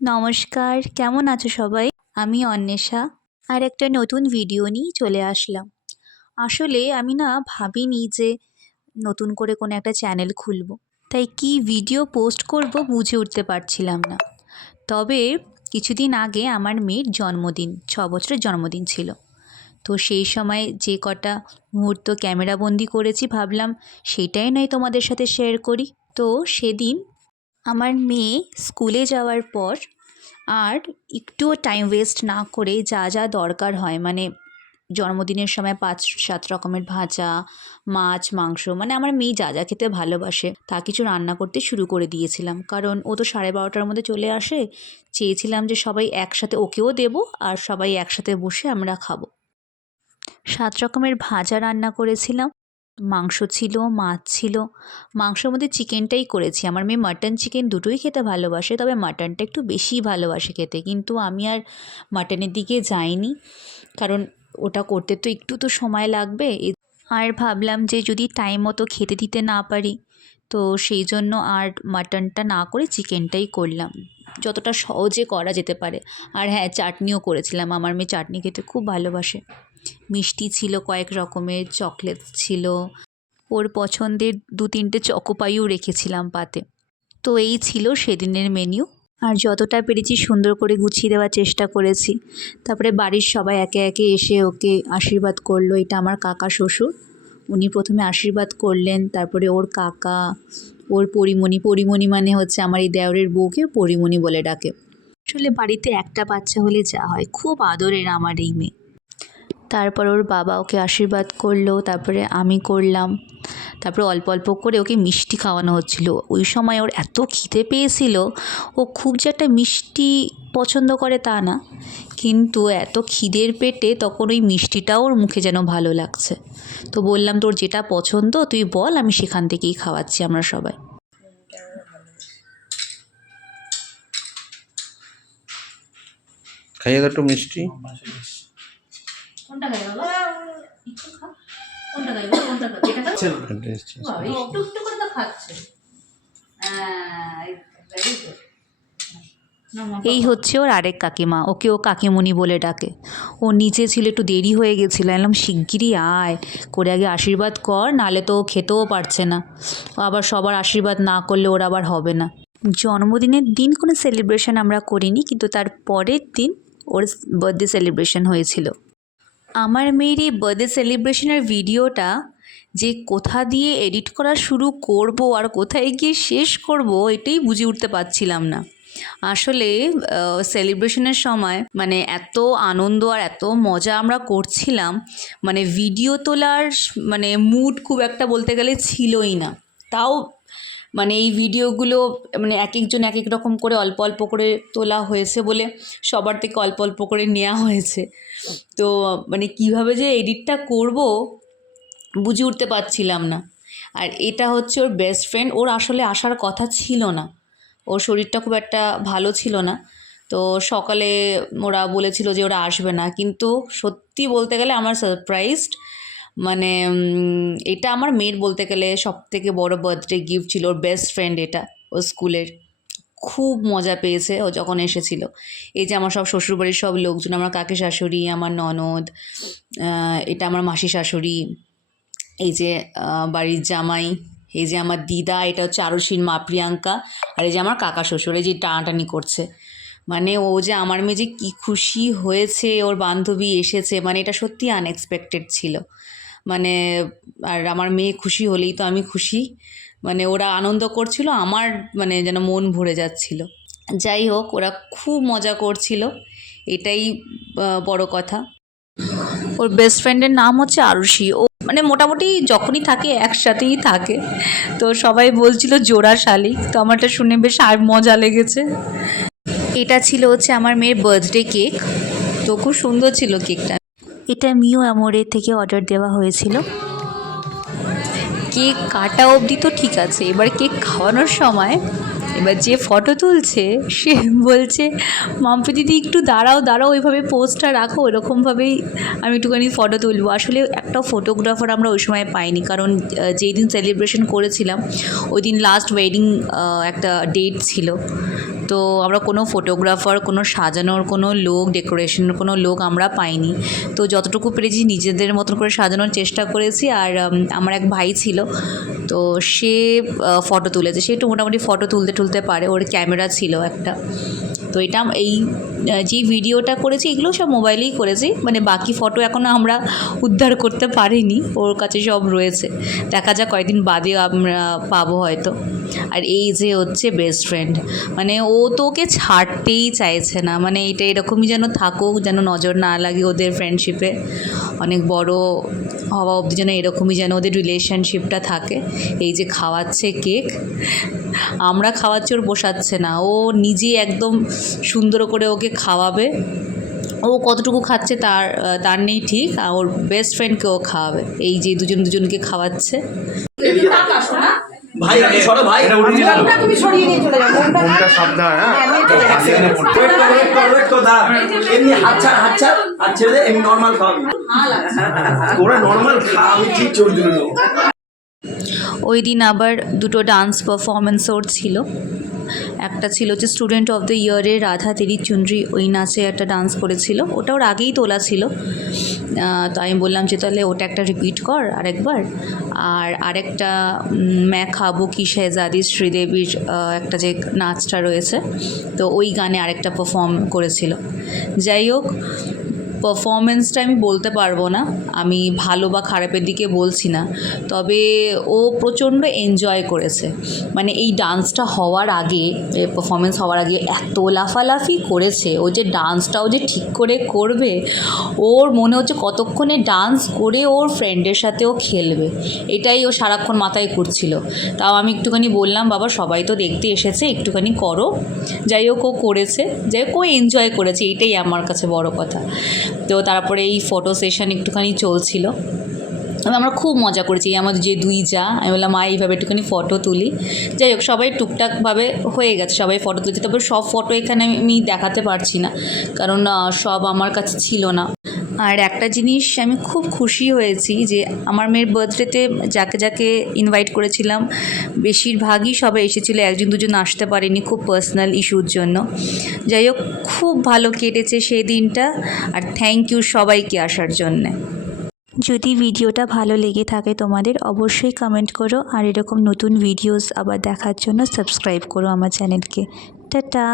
নমস্কার, কেমন আছো সবাই? আমি অন্বেষা আর একটা নতুন ভিডিও নিয়ে চলে আসলাম। আসলে আমি না ভাবিনি যে নতুন করে কোনো একটা চ্যানেল খুলবো। তাই কি ভিডিও পোস্ট করব বুঝে উঠতে পারছিলাম না। তবে কিছুদিন আগে আমার মেয়ের জন্মদিন, 6 বছরের জন্মদিন ছিল। তো সেই সময় যে কটা মুহূর্ত ক্যামেরাবন্দি করেছি ভাবলাম সেটাই নয় তোমাদের সাথে শেয়ার করি। তো সেদিন আমার মেয়ে স্কুলে যাওয়ার পর আর একটুও টাইম ওয়েস্ট না করে যা যা দরকার হয় মানে জন্মদিনের সময় ৫-৭ রকমের ভাজা, মাছ, মাংস মানে আমার মেয়ে যা যা খেতে ভালোবাসে তা কিছু রান্না করতে শুরু করে দিয়েছিলাম। কারণ ও তো 12:30টার মধ্যে চলে আসে। চেয়েছিলাম যে সবাই একসাথে ওকেও দেবো আর সবাই একসাথে বসে আমরা খাবো। ৭ রকমের ভাজা রান্না করেছিলাম। মাংস ছিল, মাছ ছিল। মাংসের মধ্যে চিকেনটাই করেছি। আমার মেয়ে মাটন চিকেন দুটোই খেতে ভালোবাসে, তবে মাটনটা একটু বেশিই ভালোবাসে খেতে। কিন্তু আমি আর মাটনের দিকে যাইনি, কারণ ওটা করতে তো একটু তো সময় লাগবে। আর ভাবলাম যে যদি টাইম মতো খেতে দিতে না পারি, তো সেই জন্য আর মাটনটা না করে চিকেনটাই করলাম, যতটা সহজে করা যেতে পারে। আর হ্যাঁ, চাটনিও করেছিলাম। আমার মেয়ে চাটনি খেতে খুব ভালোবাসে। মিষ্টি ছিল কয়েক রকমের, চকলেট ছিল, ওর পছন্দের 2-3টে চকোপাইও রেখেছিলাম পাতে। তো এই ছিল সেদিনের মেনু। আর যতটা পেরেছি সুন্দর করে গুছিয়ে দেওয়ার চেষ্টা করেছি। তারপরে বাড়ির সবাই একে একে এসে ওকে আশীর্বাদ করলো। এটা আমার কাকা শ্বশুর, উনি প্রথমে আশীর্বাদ করলেন, তারপরে ওর কাকা, ওর পরিমণি। পরিমণি মানে হচ্ছে আমার এই দেওরের বউকে পরিমণি বলে ডাকে। আসলে বাড়িতে একটা বাচ্চা হলে যা হয়, খুব আদরের আমার এই মেয়ে। তারপর ওর বাবা ওকে আশীর্বাদ করলো, তারপরে আমি করলাম। তারপরে অল্প অল্প করে ওকে মিষ্টি খাওয়ানো হচ্ছিল। ওই সময় ওর এত খিদে পেয়েছিল, ও খুব যে একটা মিষ্টি পছন্দ করে তা না, কিন্তু এত খিদের পেটে তখন ওই মিষ্টিটাও ওর মুখে যেন ভালো লাগছে। তো বললাম তোর যেটা পছন্দ তুই বল, আমি সেখান থেকেই খাওয়াচ্ছি আমরা সবাই। খাইয়ে দাও একটু মিষ্টি। কোনটা খাই বাবা? একটু খা। কোনটা খাই বাবা? কোনটা খাই? এটা খাও? বাবা, একটু একটু করে তো খাচ্ছে। Very good. এই হচ্ছে ওর আরেক কাকিমা, ওকে ও কাকিমণি বলে ডাকে। ও নিচে ছিল, একটু দেরি হয়ে গেছিলো। এলাম শিগগিরই আয়, করে আগে আশীর্বাদ কর, নাহলে তো ও খেতেও পারছে না। ও আবার সবার আশীর্বাদ না করলে ওর আবার হবে না। জন্মদিনের দিন কোনো সেলিব্রেশন আমরা করিনি, কিন্তু তার পরের দিন ওর বার্থডে সেলিব্রেশন হয়েছিল। আমার মেয়ের এই বার্থডে সেলিব্রেশনের ভিডিওটা যে কোথা দিয়ে এডিট করা শুরু করব আর কোথায় গিয়ে শেষ করব, এটাই বুঝে উঠতে পারছিলাম না। আসলে সেলিব্রেশনের সময় মানে এত আনন্দ আর এত মজা আমরা করছিলাম, মানে ভিডিও তোলার মানে মুড খুব একটা বলতে গেলে ছিলই না। তাও মানে এই ভিডিওগুলো মানে এক একজন এক এক রকম করে অল্প অল্প করে তোলা হয়েছে বলে সবার থেকে অল্প অল্প করে নেওয়া হয়েছে। তো মানে কিভাবে যে এডিটটা করব বুঝে উঠতে পারছিলাম না। আর এটা হচ্ছে ওর বেস্ট ফ্রেন্ড, ওর আসলে আসার কথা ছিল না, ওর শরীরটা খুব একটা ভালো ছিল না। তো সকালে ওরা বলেছিল যে ওরা আসবে না, কিন্তু সত্যি বলতে গেলে আমার সারপ্রাইজড। মানে এটা আমার মেয়ের বলতে গেলে সবথেকে বড় বার্থডে গিফট ছিল। ওর বেস্ট ফ্রেন্ড এটা, ও স্কুলের। খুব মজা পেয়েছে ও যখন এসেছিল। এই যে আমার সব শ্বশুরবাড়ির সব লোকজন, আমার কাকি শাশুড়ি, আমার ননদ, এটা আমার মাসি শাশুড়ি, এই যে বাড়ির জামাই, এই যে আমার দিদা, এটা হচ্ছে আরুষির মা প্রিয়াঙ্কা, আর এই যে আমার কাকা শ্বশুর, এই যে টানাটানি করছে। মানে ও যে আমার মেয়ে যে কী খুশি হয়েছে, ওর বান্ধবী এসেছে, মানে এটা সত্যি আনএক্সপেক্টেড ছিল। মানে আর আমার মেয়ে খুশি হলেই তো আমি খুশি। মানে ওরা আনন্দ করছিল, আমার মানে যেন মন ভরে যাচ্ছিল। যাই হোক, ওরা খুব মজা করছিল, এটাই বড় কথা। ওর বেস্ট ফ্রেন্ডের নাম হচ্ছে আরুষি। ও মানে মোটামুটি যখনই থাকে একসাথেই থাকে। তো সবাই বলছিল জোড়া শালিক, তো আমার এটা শুনে বেশ আর মজা লেগেছে। এটা ছিল হচ্ছে আমার মেয়ের বার্থডে কেক, তো খুব সুন্দর ছিল কেকটা। এটা মিও অ্যামোরের থেকে অর্ডার দেওয়া হয়েছিল। কেক কাটা অবধি তো ঠিক আছে, এবার কেক খাওয়ানোর সময় এবার যে ফটো তুলছে সে বলছে মাম্পি দিদি একটু দাঁড়াও দাঁড়াও, ওইভাবে পোজটা রাখো, এরকমভাবেই আমি একটুখানি ফটো তুলবো। আসলে একটা ফটোগ্রাফার আমরা ওই সময় পাইনি, কারণ যেই দিন সেলিব্রেশন করেছিলাম ওই দিন লাস্ট ওয়েডিং একটা ডেট ছিল। তো আমরা কোনো ফটোগ্রাফার, কোনো সাজানোর কোনো লোক, ডেকোরেশনের কোনো লোক আমরা পাইনি। তো যতটুকু পেরেছি নিজেদের মতন করে সাজানোর চেষ্টা করেছি। আর আমার এক ভাই ছিল, তো সে ফটো তুলেছে। সে একটু মোটামুটি ফটো তুলতে পারে, ওর ক্যামেরা ছিল একটা। তো এটা এই যে ভিডিওটা করেছি এগুলো সব মোবাইলেই করেছি, মানে বাকি ফটো এখনও আমরা উদ্ধার করতে পারিনি, ওর কাছে সব রয়েছে। দেখা যাক কয়েকদিন বাদে আমরা পাবো হয়তো। আর এই যে হচ্ছে বেস্ট ফ্রেন্ড, মানে ও তো ওকে ছাড়তেই চাইছে না, মানে এটা এরকমই যেন থাকুক, যেন নজর না লাগে ওদের ফ্রেন্ডশিপে, অনেক বড় হওয়া অবধি যেন এরকমই যেন ওদের রিলেশনশিপটা থাকে। এই যে খাওয়াচ্ছে কেক, আমরা খাওয়াচ্ছি, ওর পোষাচ্ছে না, ও নিজে একদম সুন্দর করে ওকে খাওয়াবে। ও কতটুকু খাচ্ছে তার নেই ঠিক, আর ওর বেস্ট ফ্রেন্ডকে ও খাওয়াবে। এই যে দুজনকে খাওয়াচ্ছে। ভাই সরো ভাই, তুমি সরিয়ে নিয়ে চলে যাও। মনটা সাবধান। এমনি হাত ছাড় আর ছেড়ে দে, এমনি নর্মাল খাওয়াবি, ওরা নর্মাল খা, আমি ঠিক চোর দিল। ওই দিন আবার দুটো ডান্স পারফরমেন্স ওর ছিল। একটা ছিল হচ্ছে স্টুডেন্ট অফ দ্য ইয়ারে রাধা তেরি চুনরি, ওই নাচে একটা ডান্স করেছিল, ওটা ওর আগেই তোলা ছিল। তো আমি বললাম যে তাহলে ওটা একটা রিপিট কর আরেকবার। আর আরেকটা ম্যা খাবো কি শেহজাদি শ্রীদেবীর একটা যে নাচটা রয়েছে, তো ওই গানে আরেকটা পারফর্ম করেছিল। যাই হোক, পারফরমেন্সটা আমি বলতে পারবো না, আমি ভালো বা খারাপের দিকে বলছি না, তবে ও প্রচণ্ড এনজয় করেছে। মানে এই ডান্সটা হওয়ার আগে, পারফরমেন্স হওয়ার আগে এত লাফালাফি করেছে, ও যে ডান্সটাও যে ঠিক করে করবে, ওর মনে হচ্ছে কতক্ষণে ডান্স করে ওর ফ্রেন্ডের সাথেও খেলবে, এটাই ও সারাক্ষণ মাথায় ঘুরছিল। তাও আমি একটুখানি বললাম, বাবা সবাই তো দেখতে এসেছে, একটুখানি করো। যাই হোক ও করেছে, যাই হোক ও এনজয় করেছে, এইটাই আমার কাছে বড় কথা। তো তারপরে এই ফটো সেশন একটুখানি চলছিল, আমরা খুব মজা করেছি। আমাদের যে দুই যা, আমি বললাম মা এইভাবে একটুখানি ফটো তুলি। যাই হোক সবাই টুকটাকভাবে হয়ে গেছে, সবাই ফটো তুলছে। তবে সব ফটো এখানে আমি দেখাতে পারছি না, কারণ সব আমার কাছে ছিল না। আর একটা জিনিস আমি খুব খুশি হয়েছি যে আমার মেয়ের বার্থডেতে যাকে যাকে ইনভাইট করেছিলাম বেশিরভাগই সবাই এসেছিলো, একজন দুজন আসতে পারেনি খুব পার্সোনাল ইস্যুর জন্য। যাই হোক খুব ভালো কেটেছে সেই দিনটা, আর থ্যাংক ইউ সবাইকে আসার জন্যে। যদি ভিডিওটা ভালো লেগে থাকে তোমাদের অবশ্যই কমেন্ট করো, আর এরকম নতুন ভিডিওস আবার দেখার জন্য সাবস্ক্রাইব করো আমার চ্যানেলকে। টাটা।